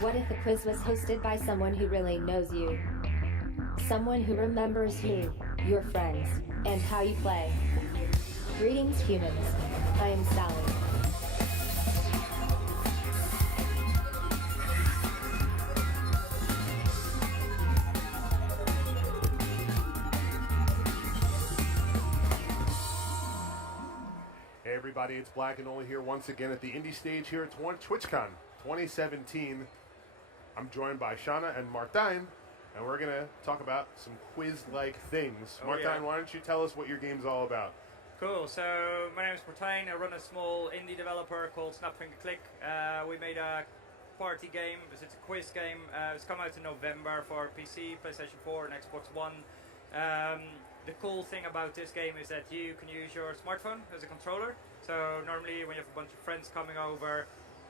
What if a quiz was hosted by someone who really knows you? Someone who remembers you, your friends, and how you play. Greetings, humans. I am Sally. Hey everybody, it's Black and Only here once again at the indie stage here at Twitchcon 2017. I'm joined by Shauna and Martijn, and we're going to talk about some quiz-like things. Martijn, why don't you tell us what your game's all about? Cool, so my name is Martijn. I run a small indie developer called Snapfinger Click. We made a party game, it's a quiz game. It's come out in November for PC, PlayStation 4 and Xbox One. The cool thing about this game is that you can use your smartphone as a controller. So normally when you have a bunch of friends coming over,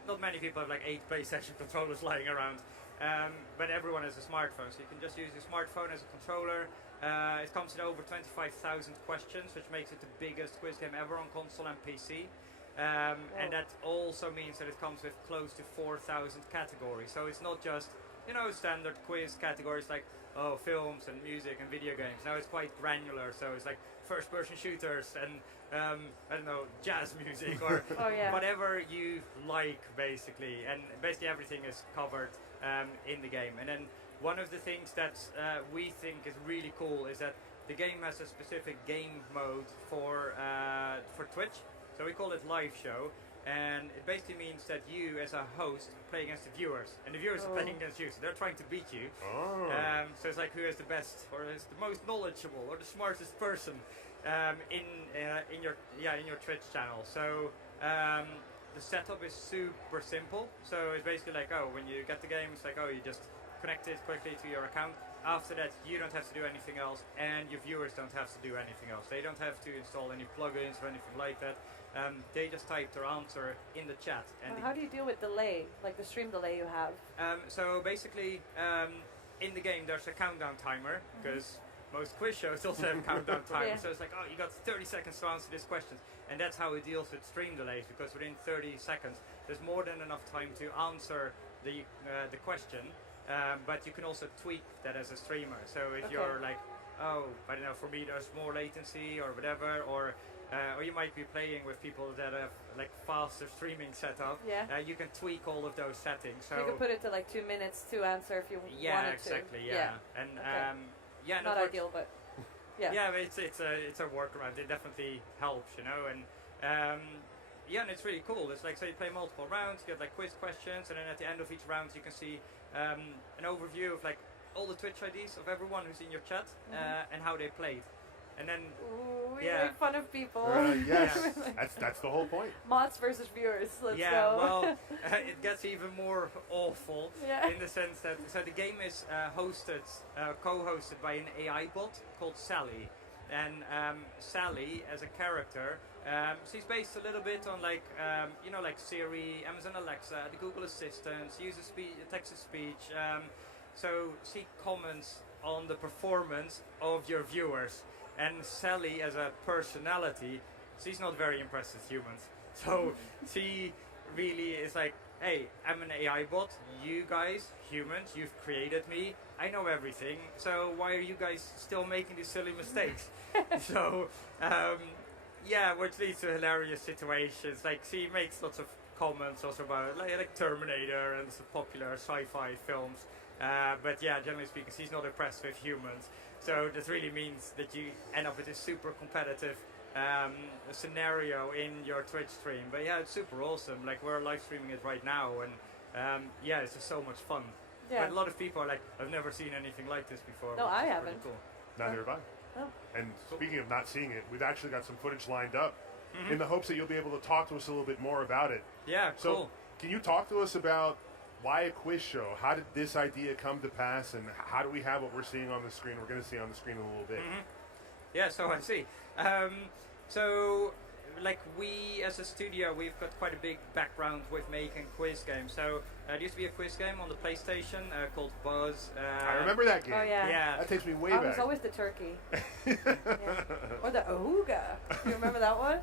not many people have like 8 PlayStation controllers lying around, but everyone has a smartphone. So you can just use your smartphone as a controller. It comes in over 25,000 questions, which makes it the biggest quiz game ever on console and PC. And that also means that it comes with close to 4,000 categories. So it's not just, you know, standard quiz categories like films and music and video games. Now it's quite granular, so it's like first-person shooters and I don't know, jazz music or whatever you like, basically. And basically everything is covered in the game. And then one of the things that we think is really cool is that the game has a specific game mode for Twitch. So we call it live show. And it basically means that you, as a host, play against the viewers, and the viewers are playing against you, so they're trying to beat you. So it's like who has the best, or is the most knowledgeable, or the smartest person in your Twitch channel. So the setup is super simple. So it's basically like, when you get the game, it's like, you just connect it quickly to your account. After that, you don't have to do anything else, and your viewers don't have to do anything else. They don't have to install any plugins or anything like that. They just type their answer in the chat. And how do you deal with delay, like the stream delay you have? So basically, in the game there's a countdown timer, because most quiz shows also have a countdown timer. So it's like, you got 30 seconds to answer this question. And that's how it deals with stream delays, because within 30 seconds there's more than enough time to answer the question. But you can also tweak that as a streamer. So if you're like, I don't know, for me there's more latency or whatever, or you might be playing with people that have like faster streaming setup. You can tweak all of those settings. So you can put it to like 2 minutes to answer if you wanted to. Exactly. And not ideal, but but it's a workaround. It definitely helps, you know. And and it's really cool. It's like, so you play multiple rounds, you get like quiz questions, and then at the end of each round you can see an overview of like all the Twitch IDs of everyone who's in your chat and how they played. And then we make fun of people. Yes, that's the whole point. Mods versus viewers. Let's go. Well, it gets even more awful in the sense that the game is co-hosted by an AI bot called Sally, and Sally as a character, she's based a little bit on like like Siri, Amazon Alexa, the Google Assistant, uses text-to-speech. So she comments on the performance of your viewers. And Sally, as a personality, she's not very impressed with humans. So she really is like, hey, I'm an AI bot. You guys, humans, you've created me. I know everything. So why are you guys still making these silly mistakes? So, which leads to hilarious situations. Like, she makes lots of comments also about like Terminator and some popular sci-fi films. But generally speaking, she's not impressed with humans. So this really means that you end up with this super competitive scenario in your Twitch stream. But it's super awesome. Like, we're live streaming it right now, and it's just so much fun. But a lot of people are like, I've never seen anything like this before. No, I haven't. Really cool. Neither have I. Oh. And speaking of not seeing it, we've actually got some footage lined up in the hopes that you'll be able to talk to us a little bit more about it. Yeah, so cool. Can you talk to us about why a quiz show? How did this idea come to pass, and how do we have what we're seeing on the screen? We're going to see on the screen in a little bit. So I see. So, like, we as a studio, we've got quite a big background with making quiz games. So there used to be a quiz game on the PlayStation called Buzz. I remember that game. Oh yeah. That takes me way back. It was always the turkey. Or the Ooga. Do you remember that one?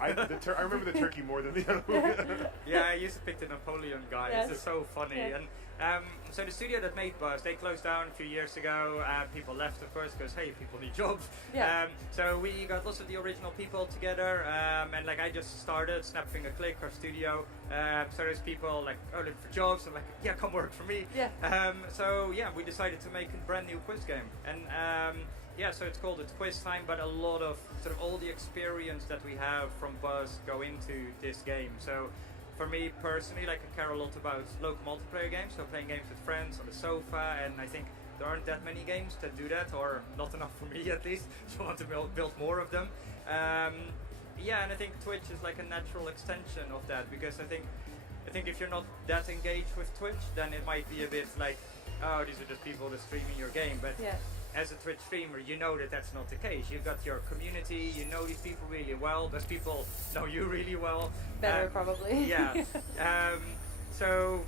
I remember the turkey more than the other one. Yeah, I used to pick the Napoleon guy. Yes. It's so funny. Yeah. And so the studio that made Buzz, they closed down a few years ago. People left at first because hey, people need jobs. Yeah. So we got lots of the original people together, and like I just started Snap Finger Click, our studio. So there's people like looking for jobs. I'm like, yeah, come work for me. Yeah. So yeah, we decided to make a brand new quiz game, and yeah, so it's called It's Quiz Time, but a lot of sort of all the experience that we have from Buzz go into this game. So for me personally, like I care a lot about local multiplayer games, so playing games with friends on the sofa, and I think there aren't that many games that do that, or not enough for me at least, so I want to build more of them. Yeah, and I think Twitch is like a natural extension of that, because I think if you're not that engaged with Twitch, then it might be a bit like, oh, these are just people that streaming your game, but Yeah. as a Twitch streamer, you know that that's not the case. You've got your community, you know these people really well, those people know you really well. Better probably. Yeah. So,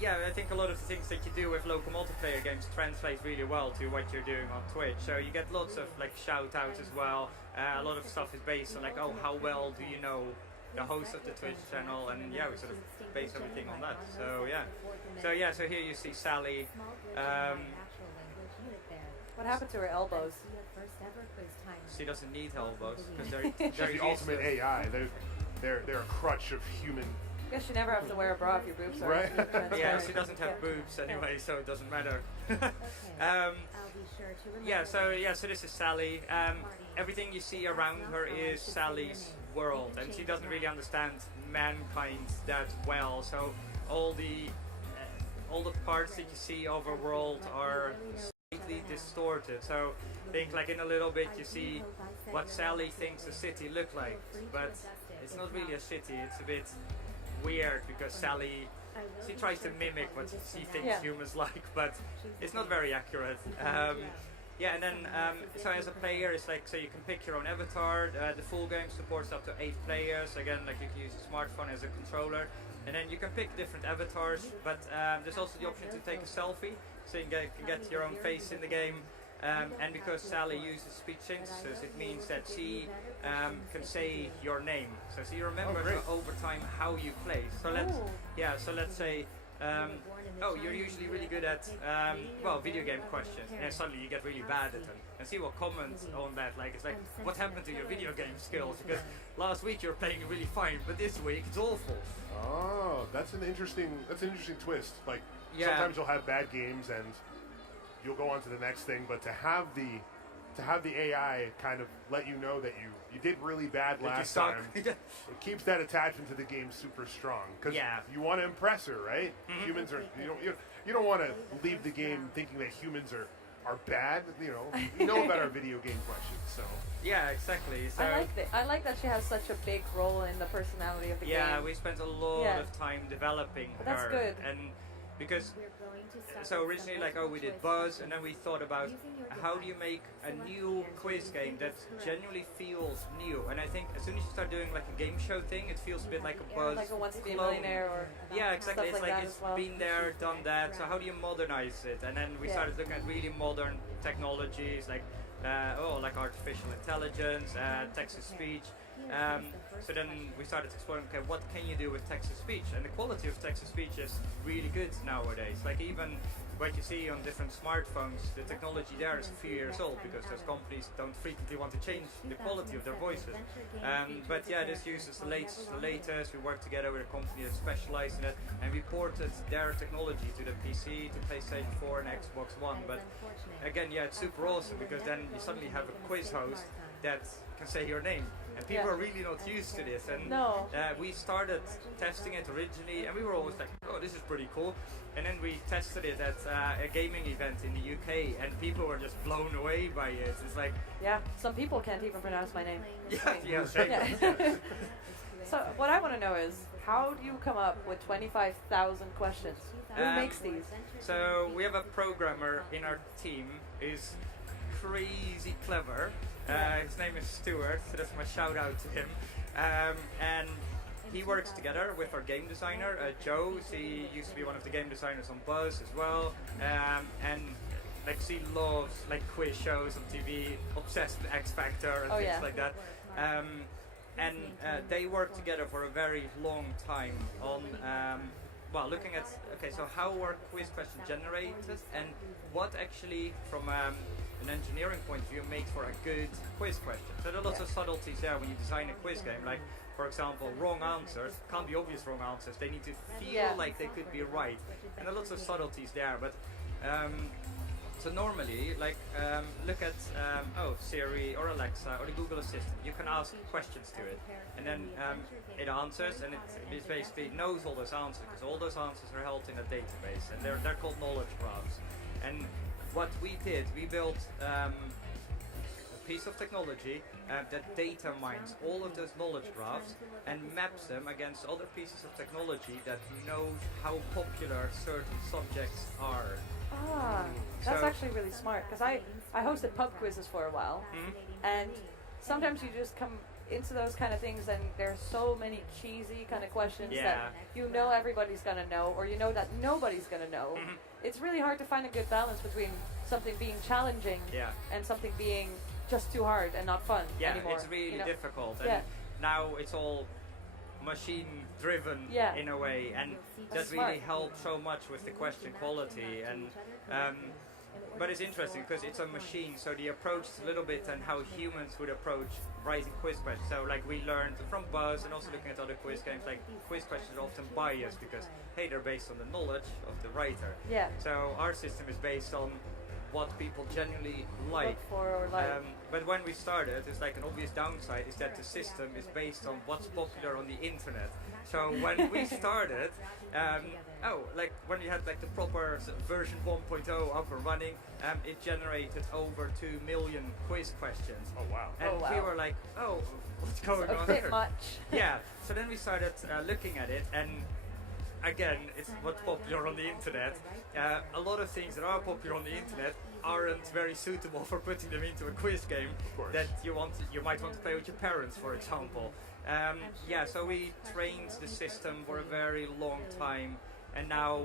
yeah, I think a lot of the things that you do with local multiplayer games translate really well to what you're doing on Twitch. So you get lots of like shout outs as well. A lot of stuff is based on like, oh, how well do you know the host of the Twitch channel, and yeah, we sort of base everything on that. So yeah. So here you see Sally. What happened to her elbows? She doesn't need elbows because they're She's the ultimate AI. They're a crutch of human. I guess you never have to wear a bra if your boobs are Right. Yeah, she doesn't have boobs anyway, so it doesn't matter. So this is Sally. Everything you see around her is Sally's world, and she doesn't really understand mankind that well. So all the parts that you see of her world are slightly distorted. So think like in a little bit you see what Sally thinks a city look like, but it's not really a city. It's a bit weird because Sally, she tries to mimic what she thinks humans like, but it's not very accurate. Yeah, and then so as a player, it's like, so you can pick your own avatar. The full game supports up to 8 players. Again, like you can use a smartphone as a controller, and then you can pick different avatars. But there's also the option to take a selfie, so you can get your own face in the game. And because Sally uses speech synthesis, it means that she can say your name. So she remembers over time how you play. So let's say. You're usually really good at video game questions, and then suddenly you get really bad at them. And see what comments on that. Like it's like, what happened to your video game skills? Because last week you were playing really fine, but this week it's awful. Oh, that's an interesting twist. Like sometimes you'll have bad games and you'll go on to the next thing, but to have the AI kind of let you know that you did really bad last time, it keeps that attachment to the game super strong, because you want to impress her, right? Mm-hmm. Humans are you don't want to leave the game thinking that humans are bad. You know about our video game questions, so yeah, exactly. So I like that she has such a big role in the personality of the game. Yeah, we spent a lot of time developing her. That's good. And because so originally we did Buzz, and then we thought about how do you make a new quiz game that genuinely feels new. And I think as soon as you start doing like a game show thing, it feels a bit like a Buzz like a Once to Be a clone. Millionaire or exactly. It's like it's well. been there, done that. So how do you modernize it? And then we started looking at really modern technologies like artificial intelligence, text-to-speech. So then we started exploring, okay, what can you do with text-to-speech? And the quality of text-to-speech is really good nowadays. Like even what you see on different smartphones, the technology there is a few years old because those companies don't frequently want to change the quality of their voices. But yeah, this uses the latest. We worked together with a company that specialized in it, and we ported their technology to the PC, to PlayStation 4 and Xbox One. But again, it's super awesome because then you suddenly have a quiz host that can say your name. And people are really not used to this. And we started testing it originally, and we were always like, oh, this is pretty cool. And then we tested it at a gaming event in the UK, and people were just blown away by it. It's like... Yeah, some people can't even pronounce my name. Same. So what I want to know is, how do you come up with 25,000 questions? Who makes these? So we have a programmer in our team who's crazy clever. His name is Stuart, so that's my shout out to him. And he works together with our game designer, Joe. She used to be one of the game designers on Buzz as well. And like she loves like quiz shows on TV, obsessed with X Factor and things like that. and they worked together for a very long time on looking at so how were quiz questions generated and what actually from an engineering point of view makes for a good quiz question. So there are lots of subtleties there when you design a quiz game, like for example wrong answers can't be obvious wrong answers, they need to feel like they could be right, and there are lots of subtleties there, but so normally, like, look at Siri or Alexa or the Google Assistant. You can ask questions to it, and then it answers, and it basically knows all those answers because all those answers are held in a database, and they're called knowledge graphs. And what we did, we built a piece of technology that data mines all of those knowledge graphs and maps them against other pieces of technology that knows how popular certain subjects are. That's actually really smart, because I hosted pub quizzes for a while, and sometimes you just come into those kind of things and there's so many cheesy kind of questions that you know everybody's going to know, or you know that nobody's going to know. It's really hard to find a good balance between something being challenging and something being just too hard and not fun anymore. It's really difficult, and now it's all machine driven in a way, and that really helps so much with the question quality. And but it's interesting because it's a machine, so the approach is a little bit on how humans would approach writing quiz questions. So like we learned from Buzz and also looking at other quiz games, like quiz questions are often biased because they're based on the knowledge of the writer. So our system is based on what people genuinely like. But when we started, it's like an obvious downside is that the system is based on what's popular on the internet. So when we started, like when we had like the proper version 1.0 up and running, it generated over 2 million quiz questions. Oh wow! And we were like, what's going on a bit here? Much. So then we started looking at it, and again, it's what's popular on the internet. A lot of things that are popular on the internet aren't very suitable for putting them into a quiz game that you might want to play with your parents, for example. So we trained the system for a very long time, and now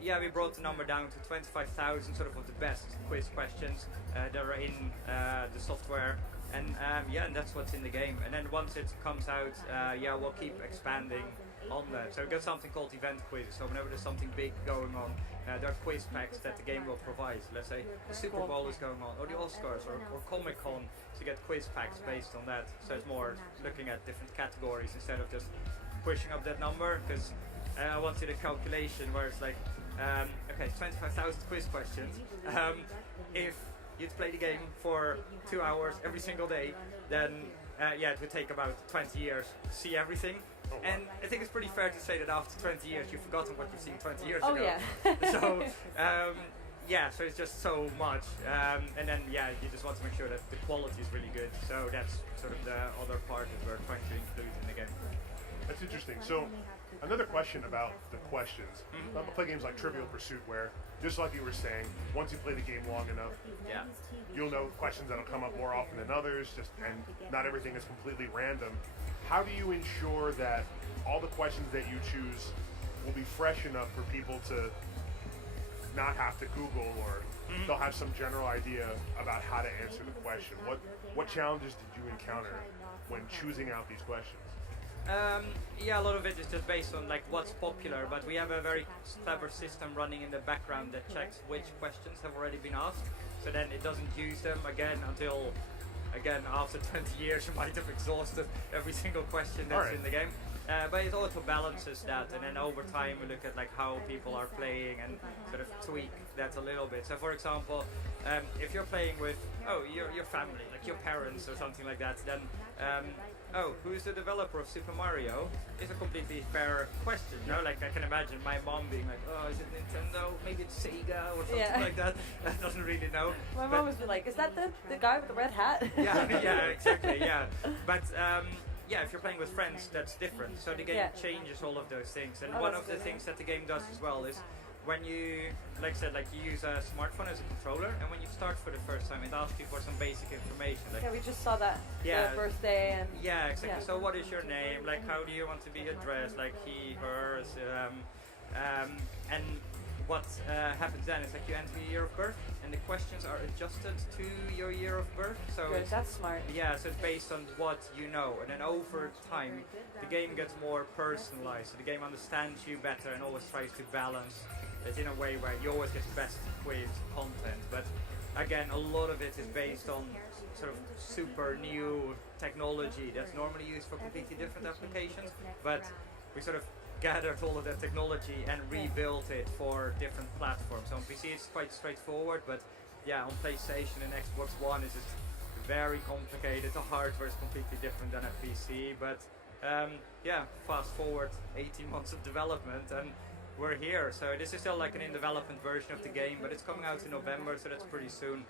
we brought the number down to 25,000 sort of the best quiz questions that are in the software. And and that's what's in the game. And then once it comes out, we'll keep expanding on that. So we've got something called event quiz. So whenever there's something big going on, there are quiz packs that the game will provide. Let's say the Super Bowl is going on, or the Oscars, or Comic Con. So you get quiz packs based on that. So it's more looking at different categories instead of just pushing up that number. Because I wanted a calculation where it's like, 25,000 quiz questions. If you'd play the game for 2 hours every single day, then it would take about 20 years to see everything. Oh, wow. And I think it's pretty fair to say that after 20 years you've forgotten what you've seen 20 years ago. So so it's just so much, and then you just want to make sure that the quality is really good. So that's sort of the other part that we're trying to include in the game. That's interesting. So another question about the questions. I play games like Trivial Pursuit where, just like you were saying, once you play the game long enough, you'll know questions that'll come up more often than others, and not everything is completely random. How do you ensure that all the questions that you choose will be fresh enough for people to not have to Google, or they'll have some general idea about how to answer the question? What challenges did you encounter when choosing out these questions? A lot of it is just based on like what's popular, but we have a very clever system running in the background that checks which questions have already been asked, so then it doesn't use them again until after 20 years you might have exhausted every single question that's in the game. But it also balances that, and then over time we look at like how people are playing and sort of tweak that a little bit. So for example, if you're playing with your family, like your parents or something like that, then who's the developer of Super Mario is a completely fair question. You know, like I can imagine my mom being like, is it Nintendo? Maybe it's Sega or something like that. Doesn't really know. My mom would be like, is that the guy with the red hat? Exactly. But if you're playing with friends, that's different. So the game changes all of those things. And one of the things that the game does as well is when you, like I said, like you use a smartphone as a controller, and when you start for the first time, it asks you for some basic information. Like, we just saw that. The birthday and. Exactly. Yeah. So what is your name? Like, how do you want to be addressed? Like he, hers, and what happens then is like you enter your year of birth, and the questions are adjusted to your year of birth. So Good, it's, that's smart. yeah, so it's based on what you know, and then over time, the game gets more personalized. So the game understands you better and always tries to balance it in a way where you always get the best quiz content. But again, a lot of it is based on sort of super new technology that's normally used for completely different applications, but we sort of gathered all of that technology and rebuilt it for different platforms. So on PC it's quite straightforward, but yeah, on PlayStation and Xbox One it's just very complicated. The hardware is completely different than a PC, but yeah, fast forward 18 months of development and we're here. So this is still like an in development version of the game, but it's coming out in November, so that's pretty soon.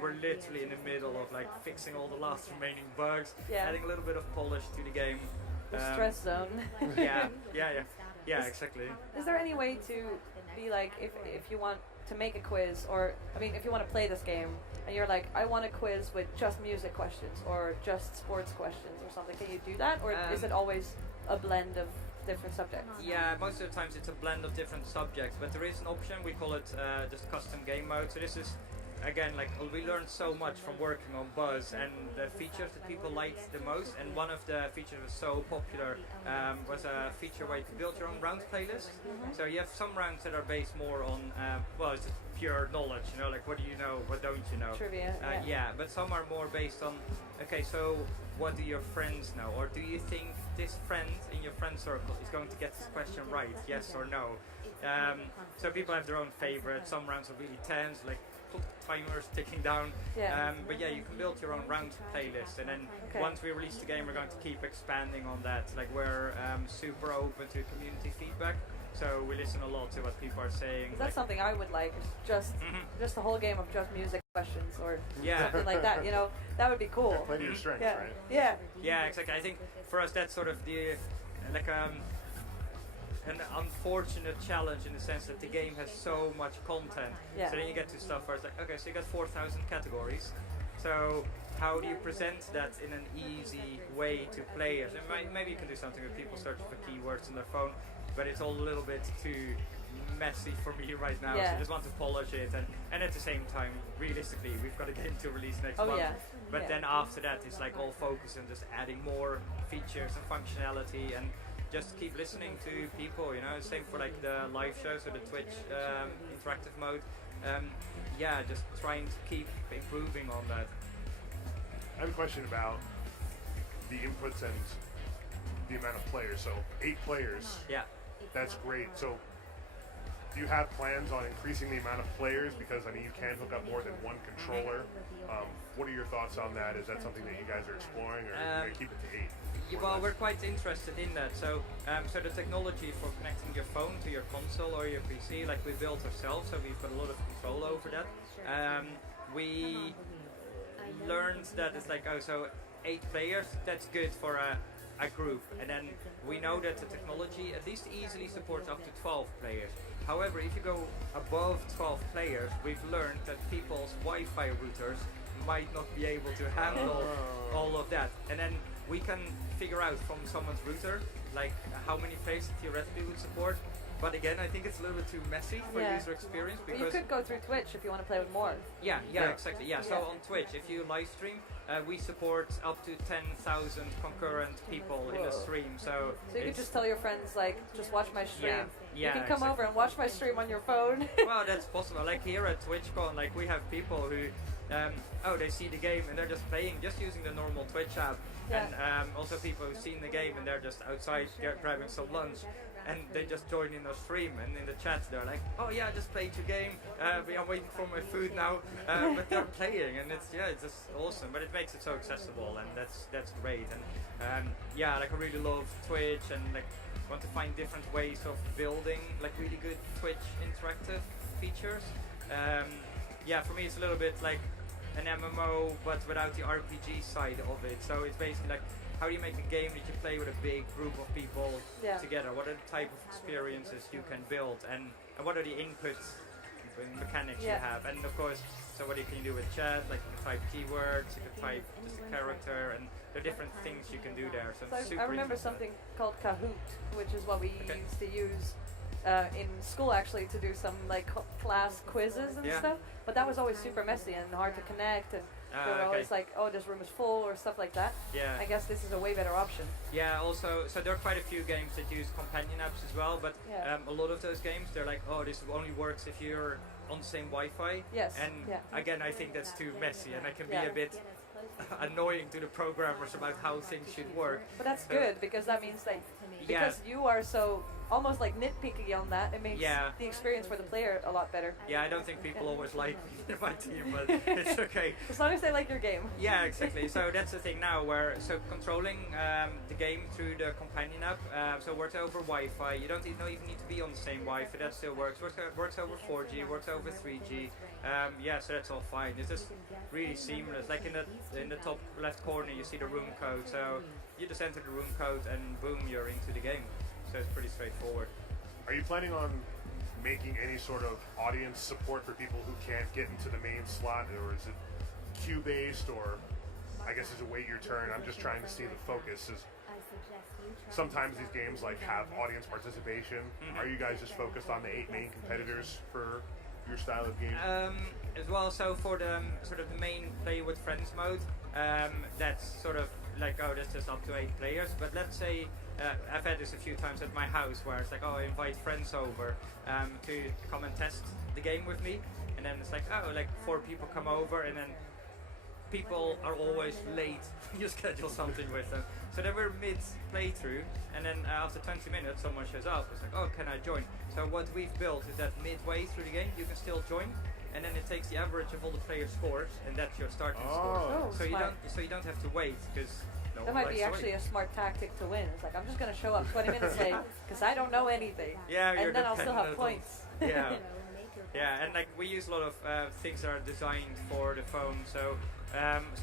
We're literally in the middle of like fixing all the last remaining bugs, adding a little bit of polish to the game. The stress zone. Yeah, exactly. Is there any way to be like, if you want to make a quiz, or I mean, if you want to play this game and you're like, I want a quiz with just music questions or just sports questions or something, can you do that, or is it always a blend of different subjects? Yeah, most of the times it's a blend of different subjects, but there is an option, we call it just custom game mode. So this is, again, like we learned so much from working on Buzz and the features that people liked the most, and one of the features that was so popular was a feature where you can build your own round playlist. So you have some rounds that are based more on, well, it's just pure knowledge, you know, like what do you know, what don't you know? Trivia. Yeah, but some are more based on, okay, so what do your friends know? Or do you think this friend in your friend circle is going to get this question right, yes or no? So people have their own favorites. Some rounds are really tense, like timers ticking down. But yeah, you can build your own round playlist, and then once we release the game, we're going to keep expanding on that. Like we're super open to community feedback, so we listen a lot to what people are saying. That's something I would like. Just a whole game of just music questions or Yeah. something like that. You know, that would be cool. Play to your strengths, Yeah. right? Yeah. Yeah, exactly. I think for us that's sort of the like an unfortunate challenge in the sense that the game has so much content. Yeah. So then you get to stuff where it's like, okay, so you got 4,000 categories. So how do you present that in an easy way to players? And maybe you can do something where people search for keywords on their phone, but it's all a little bit too messy for me right now. So I just want to polish it, and at the same time, realistically, we've got a game to release next month. But then after that, it's like all focus on just adding more features and functionality, and just keep listening to people, you know. Same for like the live shows or the Twitch interactive mode. Yeah, just trying to keep improving on that. I have a question about the inputs and the amount of players. So 8 players. Yeah. That's great. So do you have plans on increasing the amount of players? Because I mean, you can hook up more than one controller. What are your thoughts on that? Is that something that you guys are exploring, or are you going to keep it to 8? Well, we're quite interested in that. So, so the technology for connecting your phone to your console or your PC, like we built ourselves, so we've got a lot of control over that. We learned that it's like, oh, so 8 players, that's good for a group. And then we know that the technology at least easily supports up to 12 players. However, if you go above 12 players, we've learned that people's Wi-Fi routers might not be able to handle all of that. And then we can figure out from someone's router like how many players theoretically would support. But again, I think it's a little bit too messy for user experience, because you could go through Twitch if you want to play with more. Yeah, exactly. Yeah, so on Twitch, if you live stream, we support up to 10,000 concurrent people in the stream. So you can just tell your friends, like, just watch my stream. Yeah, you can come over and watch my stream on your phone. Well, that's possible. Like here at Twitchcon, like we have people who, they see the game and they're just playing, just using the normal Twitch app. And also people who've seen the game and they're just outside grabbing some lunch. And they just join in our stream, and in the chat they're like, oh yeah, I just played your game, I'm waiting for my food now, but they're playing, and it's just awesome. But it makes it so accessible, and that's great. And like I really love Twitch, and like want to find different ways of building like really good Twitch interactive features. For me it's a little bit like an MMO, but without the RPG side of it. So it's basically like, how do you make a game that you play with a big group of people together? What are the type of experiences you can build, and what are the inputs and mechanics you have? And of course, so what you can do with chat, like you can type keywords, you can type just a character, and there are different things you can do there. So it's super I remember something called Kahoot, which is what we used to use in school actually to do some like class quizzes and Yeah. stuff, but that was always super messy and hard to connect, and they were Okay. always like, oh, this room is full or stuff like that. Yeah. I guess this is a way better option. Yeah, also, so there are quite a few games that use companion apps as well, but Yeah. a lot of those games, they're like, oh, this only works if you're on the same Wi-Fi. Yes, And yeah. again, I think that's too messy, and it can be Yeah. a bit annoying to the programmers about how things should work. But that's So- good because that means like Yeah. because you are so almost like nitpicky on that, it makes Yeah. the experience for the player a lot better. Yeah, I don't think people always like me in my team, but it's okay. As long as they like your game. Yeah, exactly. So that's the thing now, where so controlling the game through the companion app, so works over Wi-Fi. You don't even need to be on the same Wi-Fi. That still works. Works over 4G. Works over 3G. Yeah, so that's all fine. It's just really seamless. Like in the top left corner, you see the room code. So you just enter the room code, and boom, you're into the game. So it's pretty straightforward. Are you planning on making any sort of audience support for people who can't get into the main slot, or is it queue-based, or I guess is it wait your turn? I'm just trying to see the focus. Sometimes these games like have audience participation. Are you guys just focused on the 8 main competitors for your style of game? As well, so for the sort of the main play with friends mode, that's sort of like, oh, that's just up to 8 players. But let's say I've had this a few times at my house, where it's like, oh, I invite friends over to come and test the game with me, and then it's like, oh, like 4 people come over, and then people are always late. You schedule something with them, so then we're mid playthrough, and then after 20 minutes someone shows up. It's like, oh, can I join? So what we've built is that midway through the game you can still join, and then it takes the average of all the players' scores, and that's your starting score. Oh, So smart. you don't have to wait, because no That one might be likes to actually wait. a smart tactic to win. It's like, I'm just going to show up 20 minutes late because I don't know anything. Yeah, you're And then I'll still have dependent on- points. Yeah. Yeah, and like we use a lot of things that are designed for the phone. So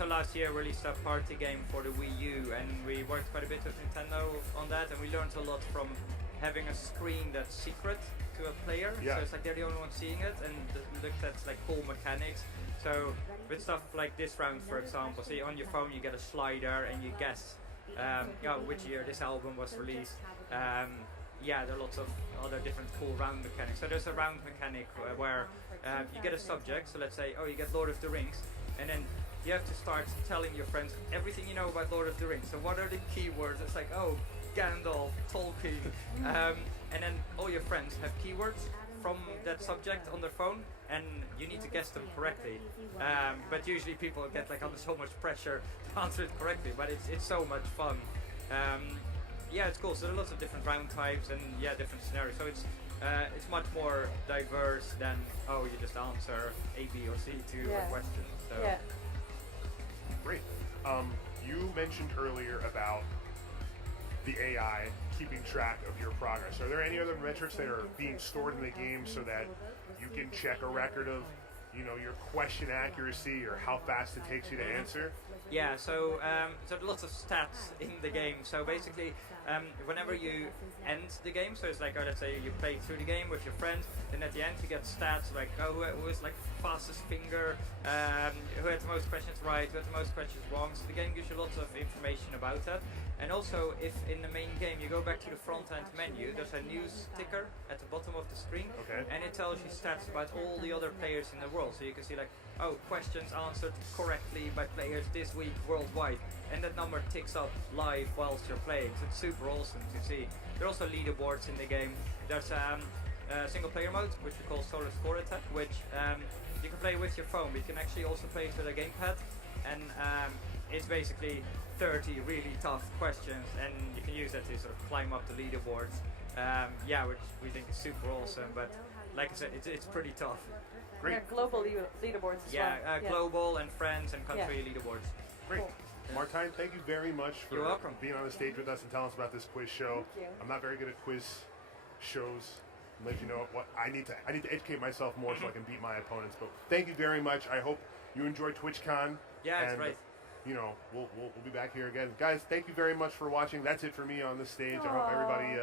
last year we released a party game for the Wii U, and we worked quite a bit with Nintendo on that, and we learned a lot from having a screen that's secret to a player. Yeah. So it's like they're the only one seeing it, and looked at like cool mechanics. So with stuff like this round, for example, see on your phone you get a slider and you guess which year this album was released. Yeah, there are lots of other different cool round mechanics. So there's a round mechanic where you get a subject. So let's say, oh, you get Lord of the Rings, and then you have to start telling your friends everything you know about Lord of the Rings. So what are the keywords? It's like, oh, Gandalf, Tolkien, and then all your friends have keywords from that subject on their phone, and you need to guess them correctly. But usually people get like under so much pressure to answer it correctly, but it's so much fun. Yeah, it's cool. So there are lots of different round types and different scenarios. So it's much more diverse than, oh, you just answer A, B, or C to a question. So Yeah. Great. You mentioned earlier about the AI keeping track of your progress. Are there any other metrics that are being stored in the game so that you can check a record of, your question accuracy or how fast it takes you to answer? Yeah, so there are lots of stats in the game. So basically, whenever you end the game, so it's like, let's say you play through the game with your friends, then at the end you get stats like, who was like fastest finger, who had the most questions right, who had the most questions wrong. So the game gives you lots of information about that. And also, if in the main game you go back to the front end menu, there's a news ticker at the bottom of the screen, and it tells you stats about all the other players in the world. So you can see like, oh, questions answered correctly by players this week worldwide, and that number ticks up live whilst you're playing. So it's super awesome to see. There are also leaderboards in the game. There's a single player mode, which we call Solo Score Attack, which you can play with your phone, but you can actually also play it with a gamepad, and it's basically 30 really tough questions, and you can use that to sort of climb up the leaderboards. Which we think is super awesome, but like I said, it's pretty tough. Great. They're global leaderboards as well. Global and friends and country leaderboards. Great. Cool. Martine, thank you very much for You're welcome. being on the stage with us and telling us about this quiz show. Thank you. I'm not very good at quiz shows. I'll let you know what I need to educate myself more so I can beat my opponents. But thank you very much. I hope you enjoyed TwitchCon. Yeah, it's and, great. We'll be back here again. Guys, thank you very much for watching. That's it for me on the stage. I hope everybody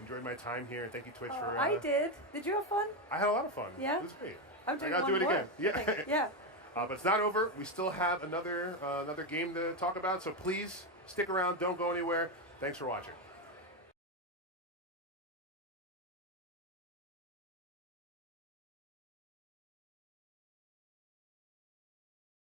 enjoyed my time here. And thank you, Twitch, for... I did. Did you have fun? I had a lot of fun. Yeah? It was great. I'm doing I gotta one do it more, again. I think. Yeah. But it's not over. We still have another game to talk about. So please stick around. Don't go anywhere. Thanks for watching.